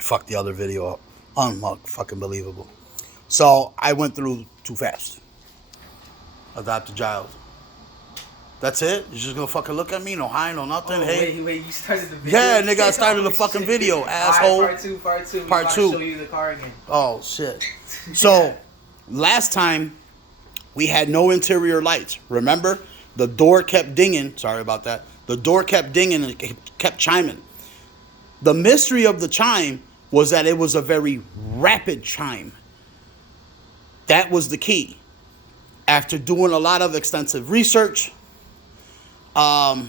fucked the other video up. Fucking believable. So I went through too fast. Adopt a child. That's it? You just gonna fucking look at me? No hi, no nothing. Oh, hey. Wait, you started the video? Yeah, nigga, I started the fucking video, asshole. Right, part two. Part two. Show you the car again. Oh, shit. So, last time, we had no interior lights. Remember? The door kept dinging. Sorry about that. The door kept dinging and it kept chiming. The mystery of the chime was that it was a very rapid chime. That was the key. After doing a lot of extensive research, and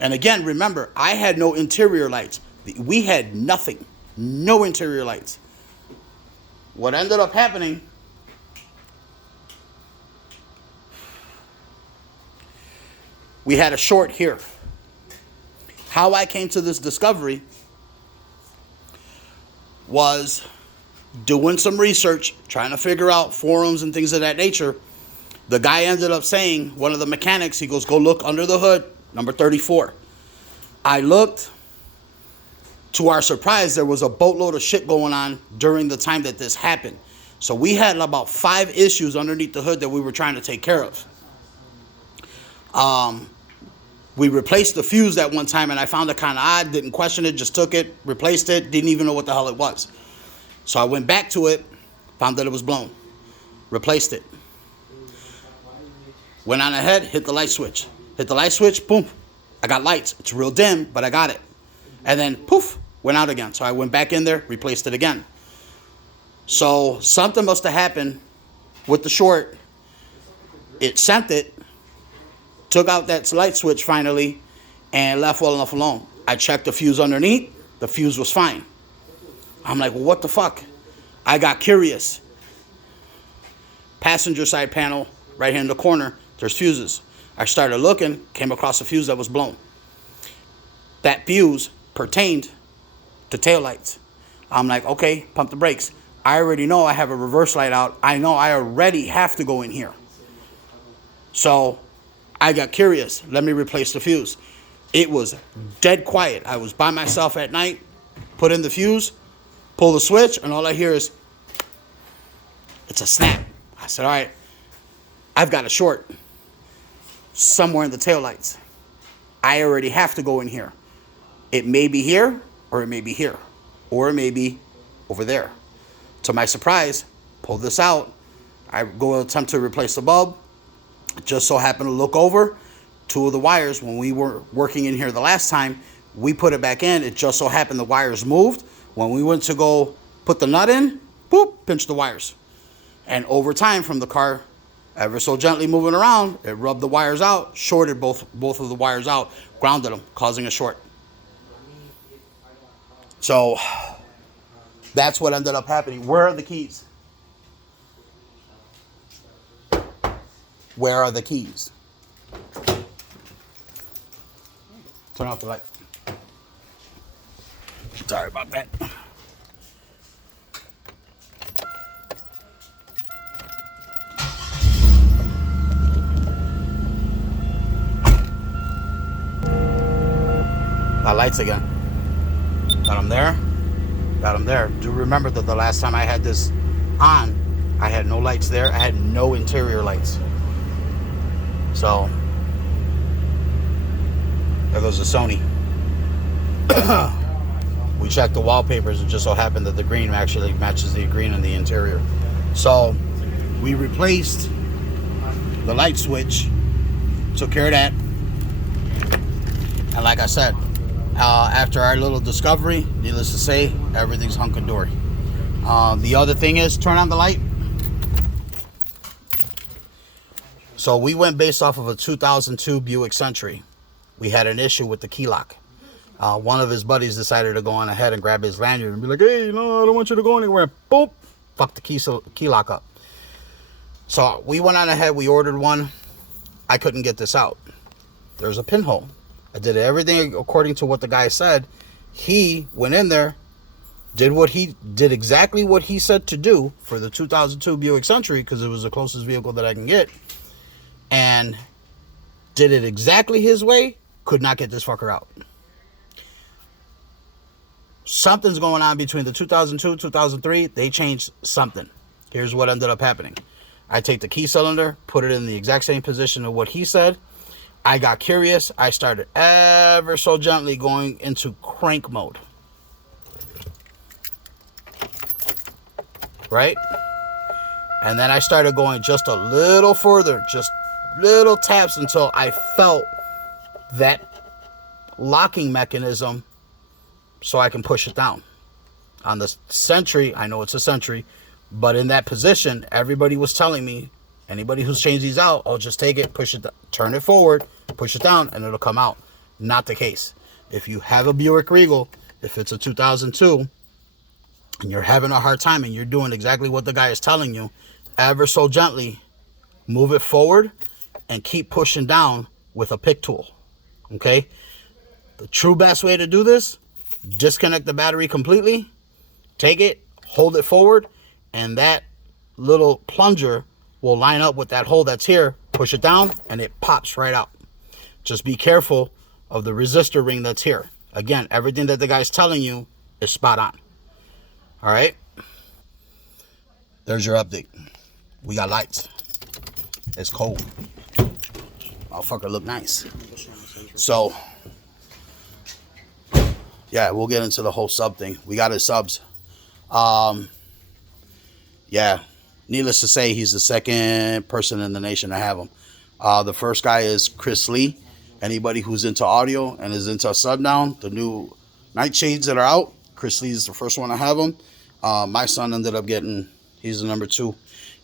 again, remember, I had no interior lights. We had nothing. No interior lights. What ended up happening, we had a short here. How I came to this discovery was doing some research, trying to figure out forums and things of that nature. The guy ended up saying, one of the mechanics, he goes, go look under the hood, number 34. I looked. To our surprise, there was a boatload of shit going on during the time that this happened. So we had about 5 issues underneath the hood that we were trying to take care of. We replaced the fuse that one time, and I found it kind of odd. Didn't question it, just took it, replaced it, didn't even know what the hell it was. So I went back to it, found that it was blown. Replaced it. Went on ahead, hit the light switch. Hit the light switch, boom. I got lights. It's real dim, but I got it. And then, poof, went out again. So I went back in there, replaced it again. So something must have happened with the short. It sent it, took out that light switch finally, and left well enough alone. I checked the fuse underneath. The fuse was fine. I'm like, well, what the fuck? I got curious. Passenger side panel, right here in the corner, there's fuses. I started looking, came across a fuse that was blown. That fuse pertained to taillights. I'm like, okay, pump the brakes. I already know I have a reverse light out. I know I already have to go in here. So I got curious. Let me replace the fuse. It was dead quiet. I was by myself at night, put in the fuse, pull the switch, and all I hear is, it's a snap. I said, all right, I've got a short somewhere in the taillights. I already have to go in here. It may be here, or it may be here, or it may be over there. To my surprise, pull this out. I go attempt to replace the bulb. Just so happened to look over 2 of the wires. When we were working in here the last time, we put it back in. It just so happened the wires moved. When we went to go put the nut in, boop, pinch the wires. And over time, from the car ever so gently moving around, it rubbed the wires out, shorted both of the wires out, grounded them, causing a short. So that's what ended up happening. Where are the keys? Where are the keys? Turn off the light. Sorry about that. My lights again. Got them there. Got them there. Do remember that the last time I had this on, I had no lights there. I had no interior lights. So, there goes the Sony. We checked the wallpapers. It just so happened that the green actually matches the green in the interior. So, we replaced the light switch. Took care of that. And like I said, after our little discovery, needless to say, everything's hunky-dory. The other thing is, turn on the light. So we went based off of a 2002 Buick Century. We had an issue with the key lock. One of his buddies decided to go on ahead and grab his lanyard and be like, hey, no, I don't want you to go anywhere. Boop, fuck the key lock up. So we went on ahead, we ordered one. I couldn't get this out. There's a pinhole. I did everything according to what the guy said. He went in there, did exactly what he said to do for the 2002 Buick Century, because it was the closest vehicle that I can get, and did it exactly his way. Could not get this fucker out. Something's going on between the 2002, 2003. They changed something. Here's what ended up happening. I take the key cylinder, put it in the exact same position of what he said. I got curious. I started ever so gently going into crank mode. Right? And then I started going just a little further, just little taps until I felt that locking mechanism so I can push it down. On the Century, I know it's a Century, but in that position, everybody was telling me, anybody who's changed these out, oh, just take it, push it, turn it forward, push it down, and it'll come out. Not the case. If you have a Buick Regal, if it's a 2002, and you're having a hard time and you're doing exactly what the guy is telling you, ever so gently, move it forward and keep pushing down with a pick tool. Okay? The true best way to do this, disconnect the battery completely, take it, hold it forward, and that little plunger will line up with that hole that's here, push it down, and it pops right out. Just be careful of the resistor ring that's here. Again, everything that the guy's telling you is spot on. All right? There's your update. We got lights. It's cold. Motherfucker look nice. So, yeah, we'll get into the whole sub thing. We got his subs. Yeah, needless to say, he's the second person in the nation to have them. The first guy is Chris Lee. Anybody who's into audio and is into Sundown, the new Nightshades that are out, Chris Lee is the first one to have them. My son ended up getting, he's the number 2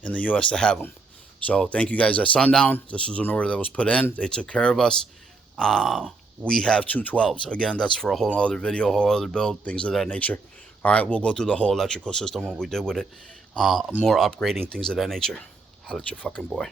in the U.S. to have them. So thank you guys at Sundown. This was an order that was put in. They took care of us. We have 212s. Again, that's for a whole other video, a whole other build, things of that nature. All right, we'll go through the whole electrical system, what we did with it. More upgrading, things of that nature. Holla at your fucking boy.